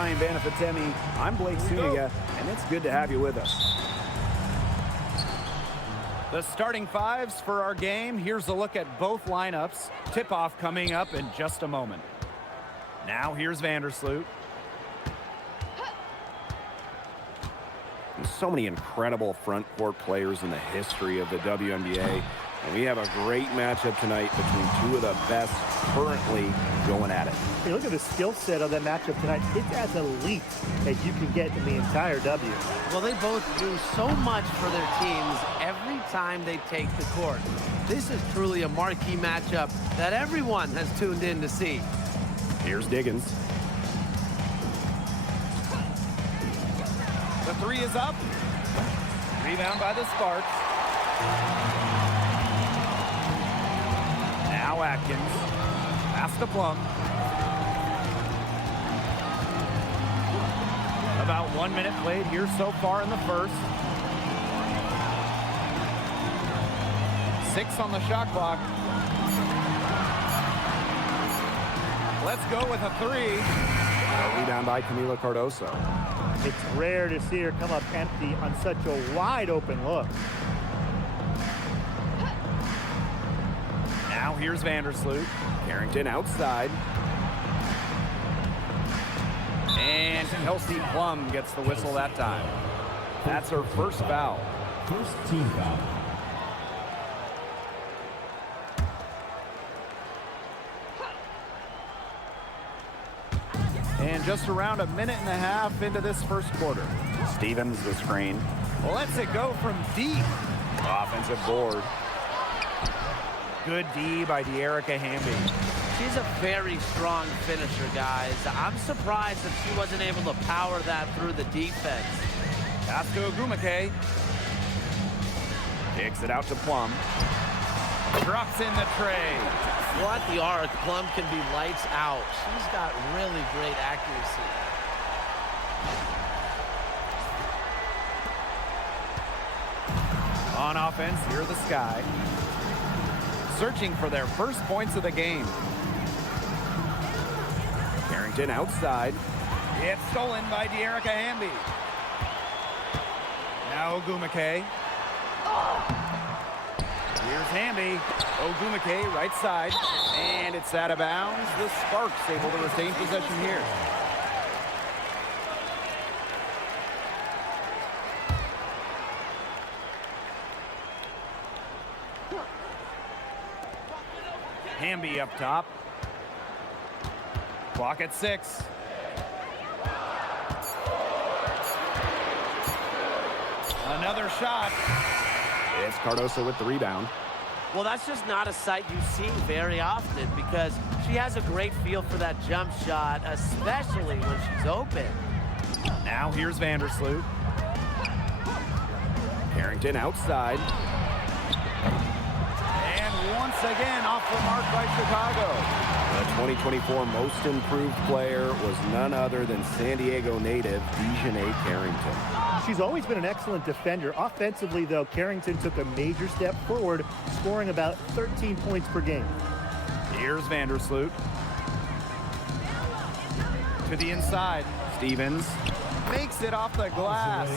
Brian Banafitemi. I'm Blake Zuniga, and it's good to have you with us. The starting fives for our game. Here's a look at both lineups. Tip-off coming up in just a moment. Now here's Vandersloot. There's so many incredible front court players in the history of the WNBA. And we have a great matchup tonight between two of the best currently going at it. Hey, look at the skill set of that matchup tonight. It's as elite as you can get in the entire W. Well, they both do so much for their teams every time they take the court. This is truly a marquee matchup that everyone has tuned in to see. Here's Diggins. The three is up. Rebound by the Sparks. Now Atkins. Pass to Plum. About 1 minute played here so far in the first. 6 on the shot clock. Let's go with a 3. A rebound by Kamilla Cardoso. It's rare to see her come up empty on such a wide open look. Now here's Vandersloot. Carrington outside. And Kelsey Plum gets the whistle that time. That's her first foul. First team foul. And just around a minute and a half into this first quarter. Stevens the screen. Lets it go from deep. Offensive board. Good D by Nneka Hamby. She's a very strong finisher, guys. I'm surprised that she wasn't able to power that through the defense. Pass to Ogwumike. Kicks it out to Plum. Drops in the tray. Well, at the arc, Plum can be lights out. She's got really great accuracy. On offense, here are the Sky. Searching for their first points of the game. Carrington outside. It's stolen by Nneka Hamby. Now Ogwumike. Here's Hamby. Ogwumike right side. And it's out of bounds. The Sparks able to retain possession here. Hamby up top. Clock at 6. Another shot. It's Cardoso with the rebound. Well, that's just not a sight you see very often because she has a great feel for that jump shot, especially when she's open. Now here's Vandersloot. Carrington outside. And once again off the mark by Chicago. The 2024 most improved player was none other than San Diego native Dejanay Carrington. She's always been an excellent defender. Offensively, though, Carrington took a major step forward, scoring about 13 points per game. Here's Vandersloot. To the inside. Stevens. Makes it off the glass.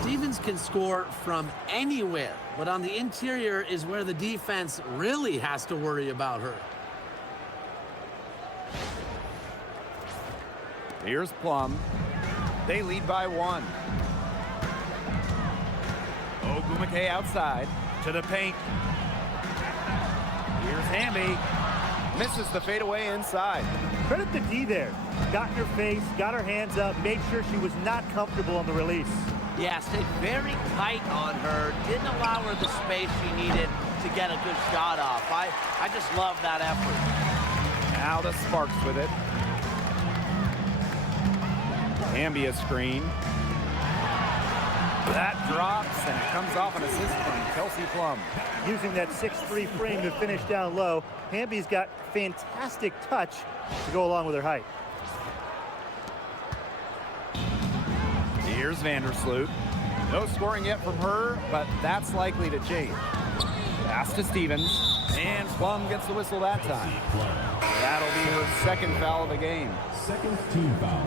Stevens can score from anywhere, but on the interior is where the defense really has to worry about her. Here's Plum. They lead by 1. Ogwumike outside to the paint. Here's Hamby. Misses the fadeaway inside. Credit the D there. Got in her face, got her hands up, made sure she was not comfortable on the release. Yeah, stayed very tight on her. Didn't allow her the space she needed to get a good shot off. I just love that effort. Now the Sparks with it. Hamby a screen. That drops, and it comes off an assist from Kelsey Plum. Using that 6'3" frame to finish down low, Hamby's got fantastic touch to go along with her height. Here's Vandersloot. No scoring yet from her, but that's likely to change. Pass to Stevens, and Plum gets the whistle that time. That'll be her second foul of the game. Second team foul.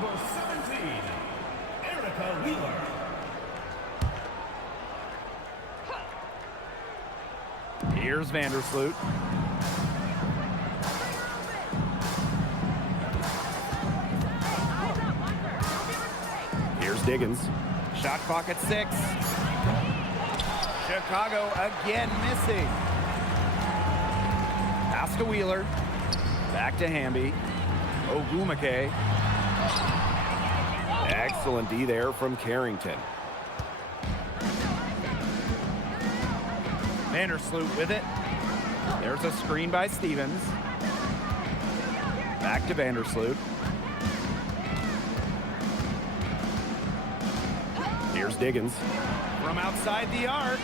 Number 17, Nneka Wheeler. Here's Vandersloot. Here's Diggins. Shot clock at 6. Chicago again missing. Pass to Wheeler. Back to Hamby. Ogwumike. Excellent D there from Carrington. Vandersloot with it. There's a screen by Stevens. Back to Vandersloot. Here's Diggins. From outside the arc.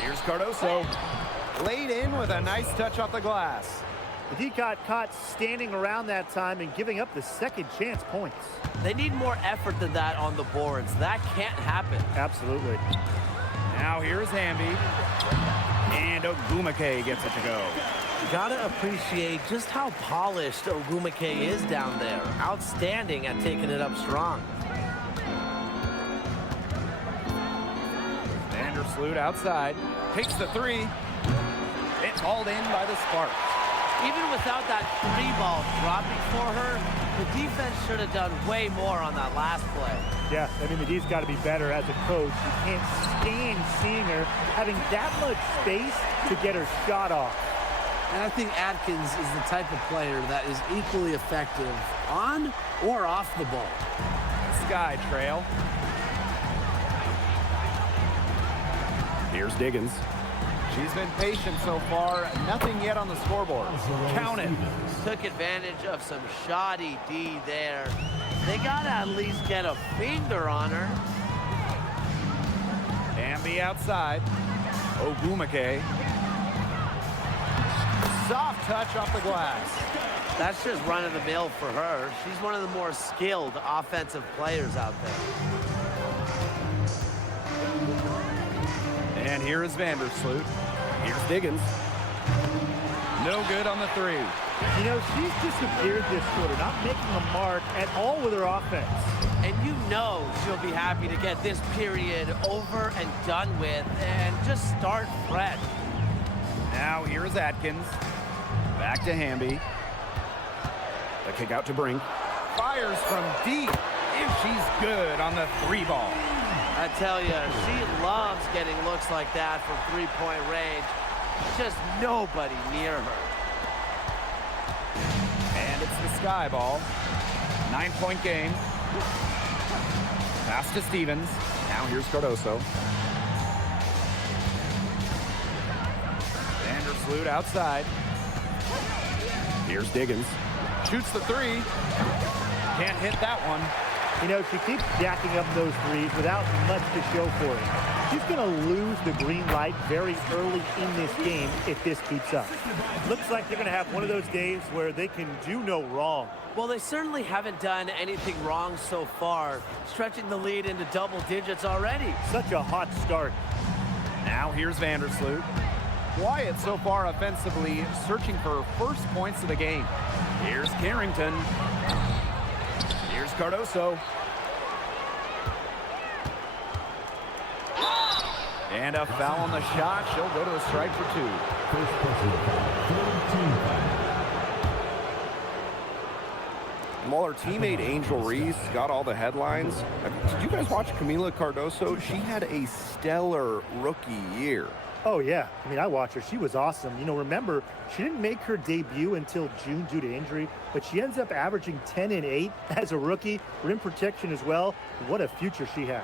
Here's Cardoso. Laid in with a nice touch off the glass. The D got caught standing around that time and giving up the second chance points. They need more effort than that on the boards. That can't happen. Absolutely. Now here's Hamby. And Ogwumike gets it to go. You gotta appreciate just how polished Ogwumike is down there. Outstanding at taking it up strong. Vandersloot outside. Takes the 3. It's hauled in by the Sparks. Even without that 3-ball dropping for her, the defense should have done way more on that last play. Yeah, I mean, the D's got to be better as a coach. You can't stand seeing her having that much space to get her shot off. And I think Atkins is the type of player that is equally effective on or off the ball. Sky trail. Here's Diggins. She's been patient so far. Nothing yet on the scoreboard. Count it. Took advantage of some shoddy D there. They gotta at least get a finger on her. Hamby outside. Ogwumike. Soft touch off the glass. That's just run-of-the-mill for her. She's one of the more skilled offensive players out there. And here is Vandersloot. Here's Diggins. No good on the 3. You know, she's disappeared this quarter, not making a mark at all with her offense. And you know she'll be happy to get this period over and done with and just start fresh. Now here is Atkins. Back to Hamby. The kick out to Brink. Fires from deep. And she's good on the 3-ball. I tell you, she loves getting looks like that from three-point range. Just nobody near her. And it's the Sky ball. 9-point game. Pass to Stevens. Now here's Cardoso. Vandersloot outside. Here's Diggins. Shoots the 3. Can't hit that one. You know, she keeps jacking up those threes without much to show for it. She's going to lose the green light very early in this game if this keeps up. Looks like they're going to have one of those days where they can do no wrong. Well, they certainly haven't done anything wrong so far, stretching the lead into double digits already. Such a hot start. Now here's Vandersloot. Quiet so far offensively, searching for first points of the game. Here's Carrington. Here's Cardoso. And a foul on the shot. She'll go to the strike for 2. First personal foul, 13 foul. While her teammate Angel Reese got all the headlines, did you guys watch Kamilla Cardoso? She had a stellar rookie year. Oh, yeah. I mean, I watched her. She was awesome. You know, remember, she didn't make her debut until June due to injury, but she ends up averaging 10 and 8 as a rookie. Rim protection as well. What a future she has.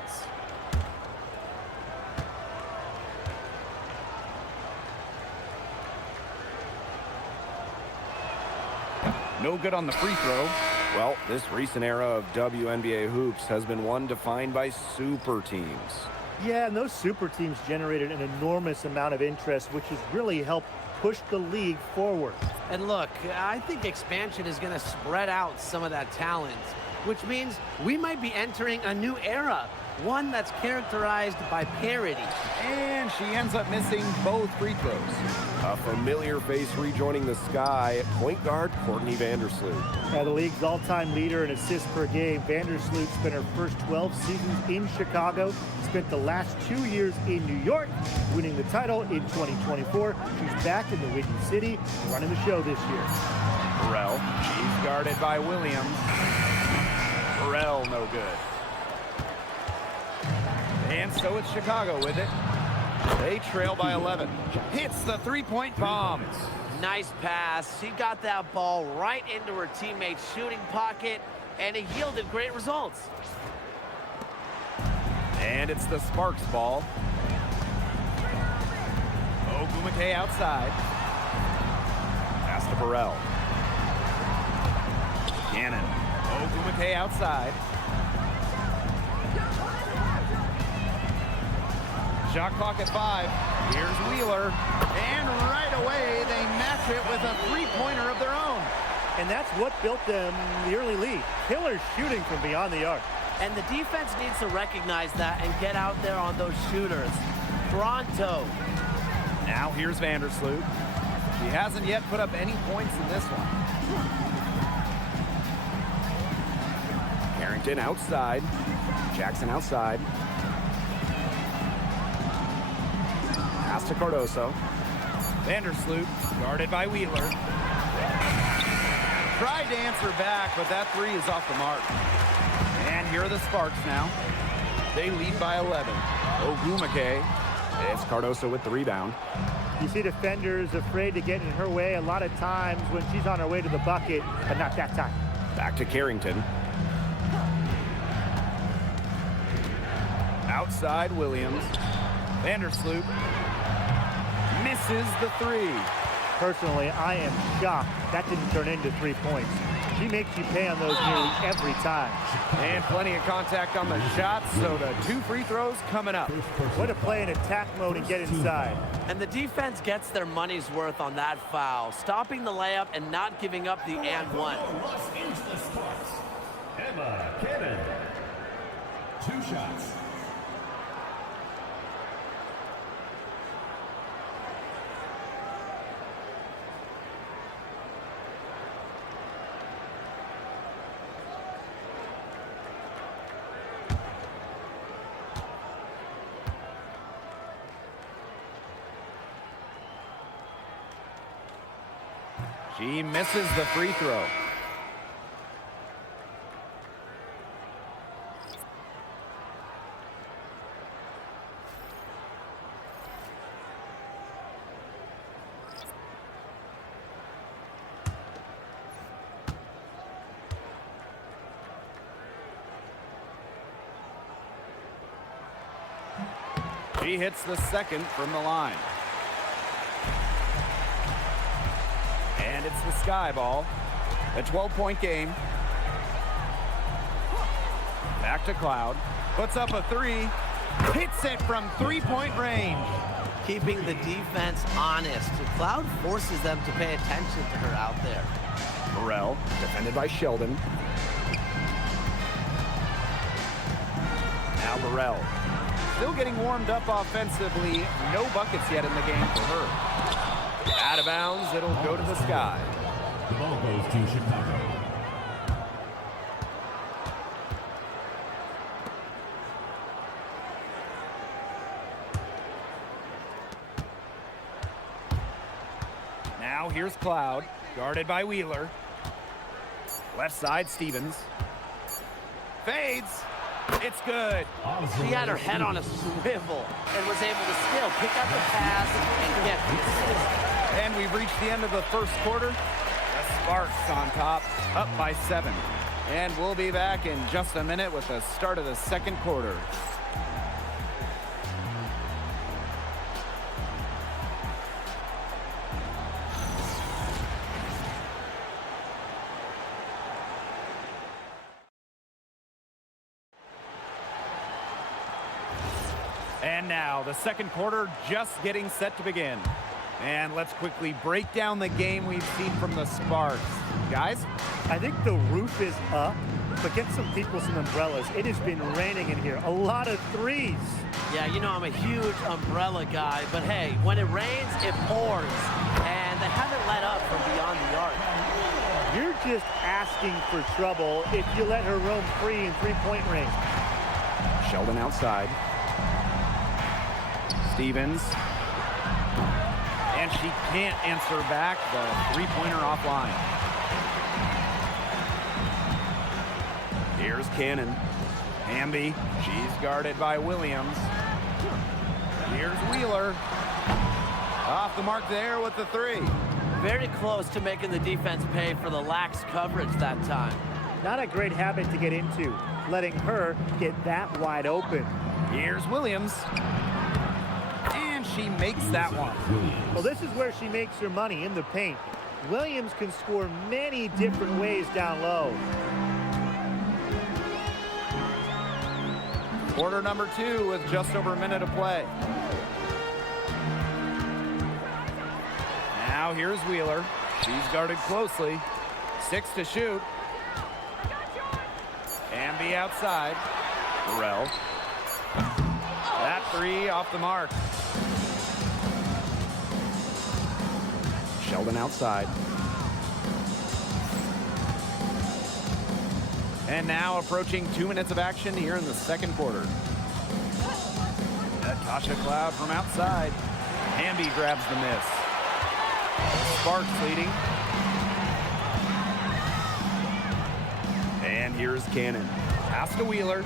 No good on the free throw. Well, this recent era of WNBA hoops has been one defined by super teams. Yeah, and those super teams generated an enormous amount of interest, which has really helped push the league forward. And look, I think expansion is going to spread out some of that talent, which means we might be entering a new era one that's characterized by parity. And she ends up missing both free throws. A familiar face rejoining the sky, point guard Courtney Vandersloot. The league's all-time leader in assists per game. Vandersloot spent her first 12 seasons in Chicago, spent the last 2 years in New York, winning the title in 2024. She's back in the Windy City, running the show this year. Burrell, she's guarded by Williams. Burrell, no good. And so it's Chicago with it. They trail by 11. Hits the three-point bomb. Nice pass. She got that ball right into her teammate's shooting pocket, and it yielded great results. And it's the Sparks ball. Ogwumike outside. Pass to Burrell. Cannon. Ogwumike outside. Shot clock at 5. Here's Wheeler. And right away, they match it with a three-pointer of their own. And that's what built them the early lead. Killer shooting from beyond the arc. And the defense needs to recognize that and get out there on those shooters. Pronto. Now here's Vandersloot. She hasn't yet put up any points in this one. Carrington outside. Jackson outside. Pass to Cardoso. Vandersloot, guarded by Wheeler. Tried to answer back, but that three is off the mark. And here are the Sparks now. They lead by 11. Ogwumike. It's Cardoso with the rebound. You see defenders afraid to get in her way a lot of times when she's on her way to the bucket, but not that time. Back to Carrington. Outside Williams. Vandersloot misses the three. Personally, I am shocked that didn't turn into 3 points. She makes you pay on those nearly every time. And plenty of contact on the shots, so the 2 free throws coming up. Way to play in attack mode and get inside. And the defense gets their money's worth on that foul, stopping the layup and not giving up the and one. Los Angeles Sparks. Emma Cannon. 2 shots. She misses the free throw. She hits the second from the line. And it's the Sky ball. A 12-point game. Back to Cloud. Puts up a three. Hits it from three-point range. Keeping the defense honest. Cloud forces them to pay attention to her out there. Burrell, defended by Sheldon. Now Burrell. Still getting warmed up offensively. No buckets yet in the game for her. Out of bounds, it'll go to the Sky. The ball goes to Chicago. Now here's Cloud, guarded by Wheeler. Left side, Stevens. Fades. It's good. She had her head on a swivel and was able to still pick up the pass and get the assist. And we've reached the end of the first quarter. The Sparks on top, up by 7. And we'll be back in just a minute with the start of the second quarter. And now the second quarter just getting set to begin. And let's quickly break down the game we've seen from the Sparks. Guys? I think the roof is up. but get some people some umbrellas. It has been raining in here. A lot of threes. Yeah, you know I'm a huge umbrella guy, but hey, when it rains, it pours. And they haven't let up from beyond the arc. You're just asking for trouble if you let her roam free in three-point range. Sheldon outside. Stevens. And she can't answer back the three-pointer offline. Here's Cannon. Hamby. She's guarded by Williams. Here's Wheeler. Off the mark there with the three. Very close to making the defense pay for the lax coverage that time. Not a great habit to get into, letting her get that wide open. Here's Williams. And she makes that one. Well, this is where she makes her money, in the paint. Williams can score many different ways down low. Quarter number 2 with just over a minute to play. Now here's Wheeler. She's guarded closely. 6 to shoot. Hamby outside. Burrell. That three off the mark. Sheldon outside. And now approaching 2 minutes of action here in the second quarter. Natasha Cloud from outside. Hamby grabs the miss. Sparks leading. And here's Cannon. Pass to Wheeler.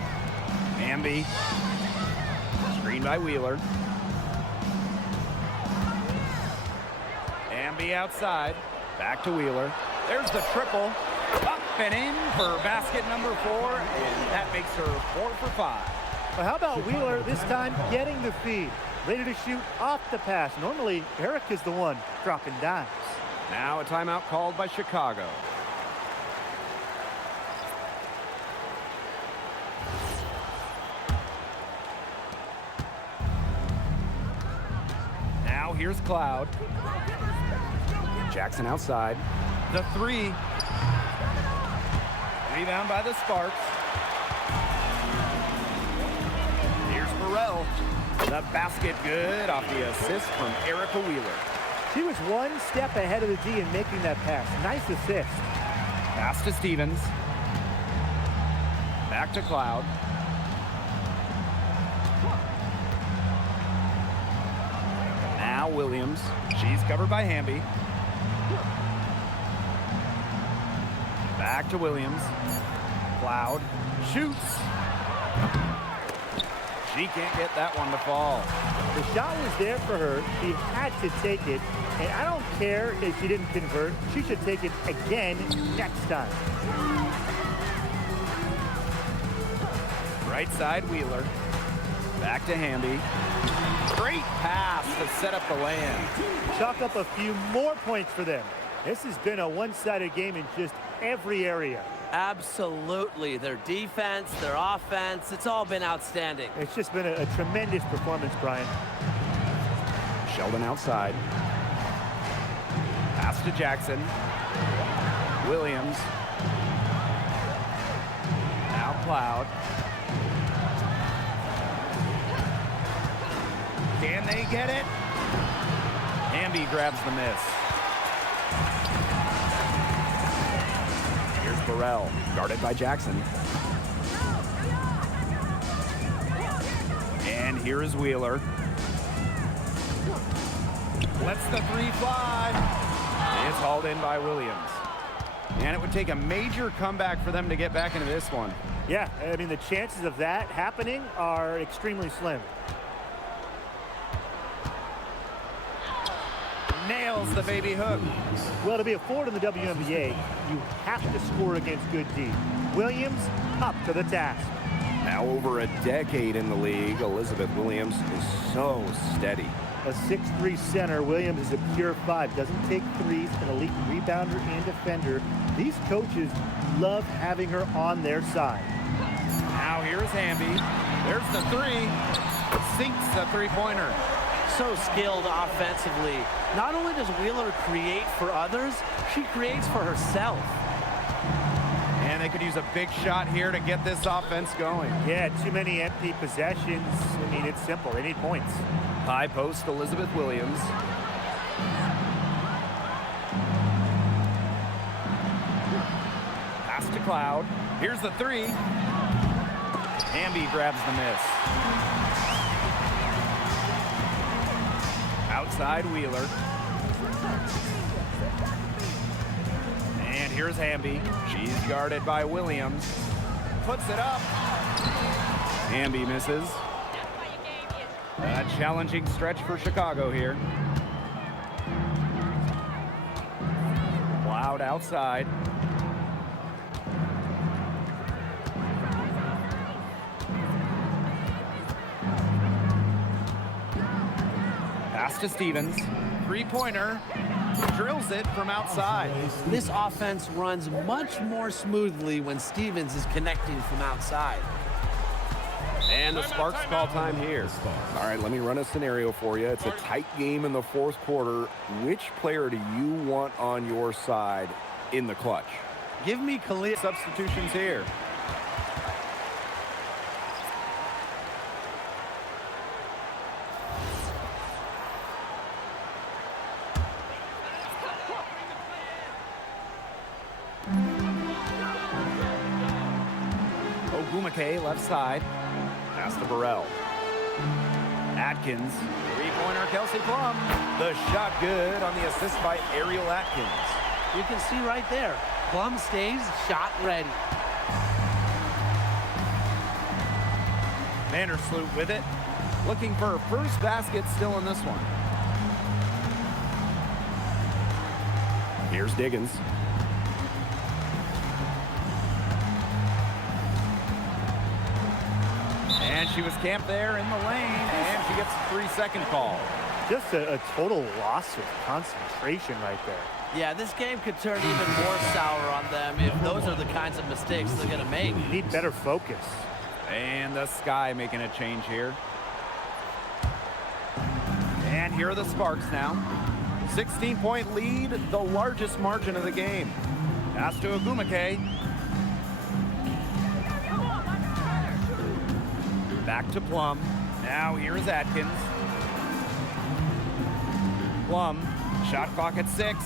Hamby. Screen by Wheeler. Hamby outside. Back to Wheeler. There's the triple. Up and in for basket number 4, and that makes her 4 for 5. Well, how about Wheeler this time getting the feed? Ready to shoot off the pass. Normally, Erica's the one dropping dimes. Now a timeout called by Chicago. Now here's Cloud. Jackson outside. The three. Rebound by the Sparks. Here's Burrell. The basket good off the assist from Erica Wheeler. She was one step ahead of the D in making that pass. Nice assist. Pass to Stevens. Back to Cloud. Now Williams. She's covered by Hamby. Back to Williams. Cloud shoots. She can't get that one to fall. The shot was there for her. She had to take it. And I don't care if she didn't convert. She should take it again next time. Right side, Wheeler. Back to Hamby. Great pass to set up the land. Chalk up a few more points for them. This has been a one-sided game in just every area. Absolutely. Their defense, their offense, it's all been outstanding. It's just been a tremendous performance, Brian. Sheldon outside. Pass to Jackson. Williams. Now Cloud. Can they get it? Hamby grabs the miss. Here's Burrell, guarded by Jackson. And here is Wheeler. Lets the three fly. It's hauled in by Williams. And it would take a major comeback for them to get back into this one. Yeah, I mean, the chances of that happening are extremely slim. Nails the baby hook. Well, to be a forward in the WNBA, you have to score against good D. Williams up to the task. Now over a decade in the league, Elizabeth Williams is so steady. A 6'3" center, Williams is a pure 5. Doesn't take threes, an elite rebounder and defender. These coaches love having her on their side. Now here's Hamby. There's the three. Sinks the three-pointer. So skilled offensively. Not only does Wheeler create for others, she creates for herself. And they could use a big shot here to get this offense going. Yeah, too many empty possessions. I mean, it's simple. They need points. High post, Elizabeth Williams. Pass to Cloud. Here's the three. Hamby grabs the miss. Outside Wheeler. And here's Hamby. She's guarded by Williams. Puts it up. Hamby misses. A challenging stretch for Chicago here. Cloud outside. Pass to Stevens. Three-pointer. Drills it from outside. This offense runs much more smoothly when Stevens is connecting from outside. And the Sparks call time here. All right, let me run a scenario for you. It's a tight game in the fourth quarter. Which player do you want on your side in the clutch? Give me Khalil. Substitutions here. Ogwumike left side. Pass to Burrell. Atkins. Three-pointer Kelsey Plum. The shot good on the assist by Ariel Atkins. You can see right there. Plum stays shot ready. Vandersloot with it. Looking for her first basket still in this one. Here's Diggins. And she was camped there in the lane, and she gets a 3-second call. Just a total loss of concentration right there. Yeah, this game could turn even more sour on them if those are the kinds of mistakes they're going to make. You need better focus. And the Sky making a change here. And here are the Sparks now. 16-point lead, the largest margin of the game. Pass to Ogwumike. Back to Plum. Now here is Atkins. Plum, shot clock at 6.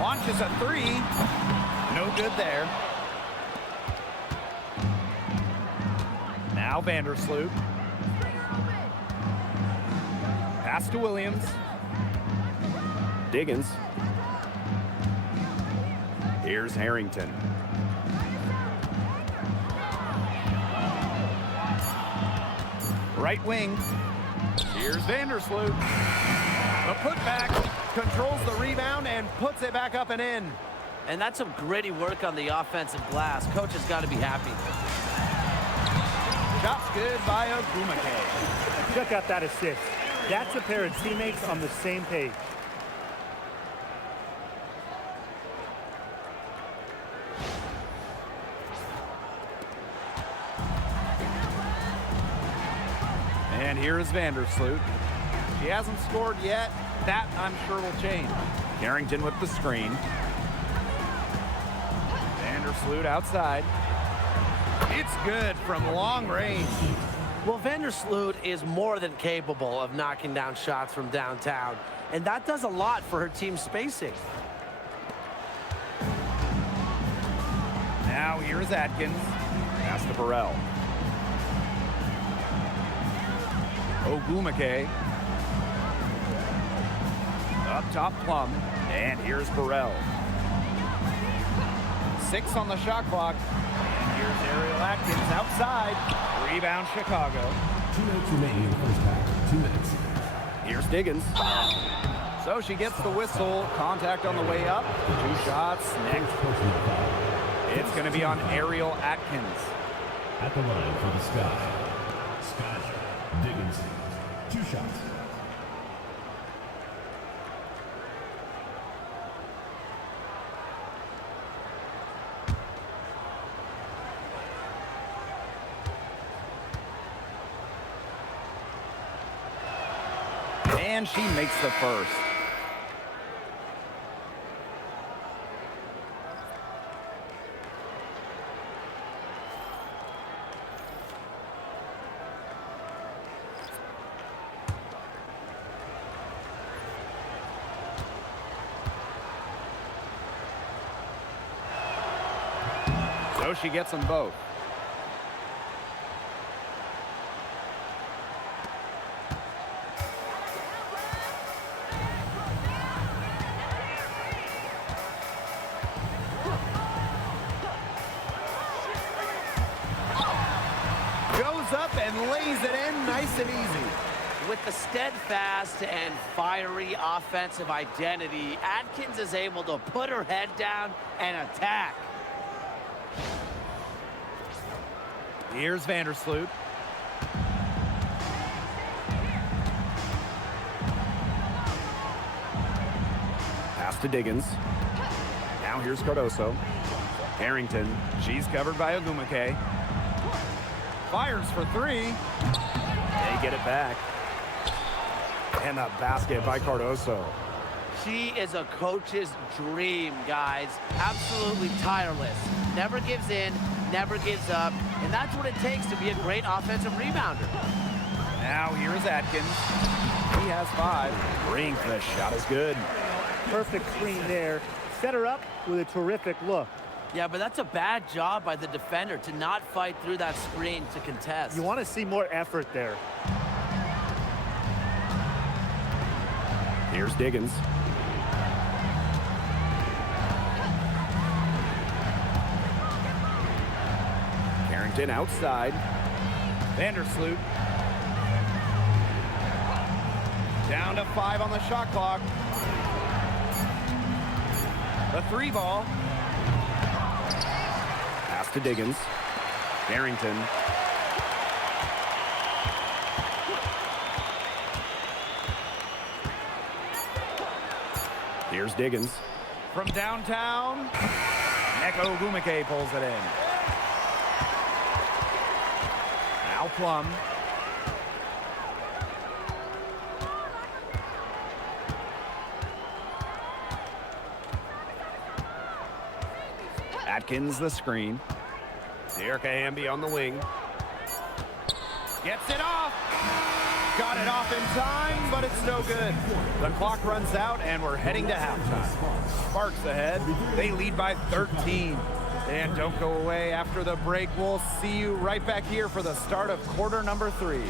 Launches a 3. No good there. Now Vandersloot. Pass to Williams. Diggins. Here's Harrington. Right wing. Here's Vandersloot. The putback, controls the rebound and puts it back up and in. And that's some gritty work on the offensive glass. Coach has got to be happy. Shot's good by Ogwumike. Check out that assist. That's a pair of teammates on the same page. And here is Vandersloot. She hasn't scored yet. That, I'm sure, will change. Carrington with the screen. Vandersloot outside. It's good from long range. Well, Vandersloot is more than capable of knocking down shots from downtown, and that does a lot for her team's spacing. Now here is Atkins. Pass to Burrell. Ogwumike. Up top Plum. And here's Burrell. 6 on the shot clock. And here's Ariel Atkins outside. Rebound Chicago. 2 minutes remaining in the first half. 2 minutes. Here's Diggins. So she gets the whistle. Contact on the way up. 2 shots. Next. Personal foul. It's going to be on Ariel Atkins. At the line for the Sky. Sky. Diggins. 2 shots. And she makes the first. So she gets them both. Goes up and lays it in nice and easy. With the steadfast and fiery offensive identity, Atkins is able to put her head down and attack. Here's Vandersloot. Pass to Diggins. Now here's Cardoso. Harrington, she's covered by Ogwumike. Fires for three. They get it back. And the basket by Cardoso. She is a coach's dream, guys. Absolutely tireless. Never gives in, never gives up. And that's what it takes to be a great offensive rebounder. Now here is Atkins. He has 5. Brink, the shot is good. Perfect screen there. Set her up with a terrific look. Yeah, but that's a bad job by the defender to not fight through that screen to contest. You want to see more effort there. Here's Diggins. Carrington outside. Vandersloot. Down to 5 on the shot clock. The 3 ball. Pass to Diggins. Harrington. Here's Diggins. From downtown, Nneka Ogwumike pulls it in. Now Plum. Atkins the screen. Nneka Ogwumike on the wing. Gets it off. Got it off in time, but it's no good. The clock runs out, and we're heading to halftime. Sparks ahead. They lead by 13. And don't go away after the break. We'll see you right back here for the start of quarter number 3.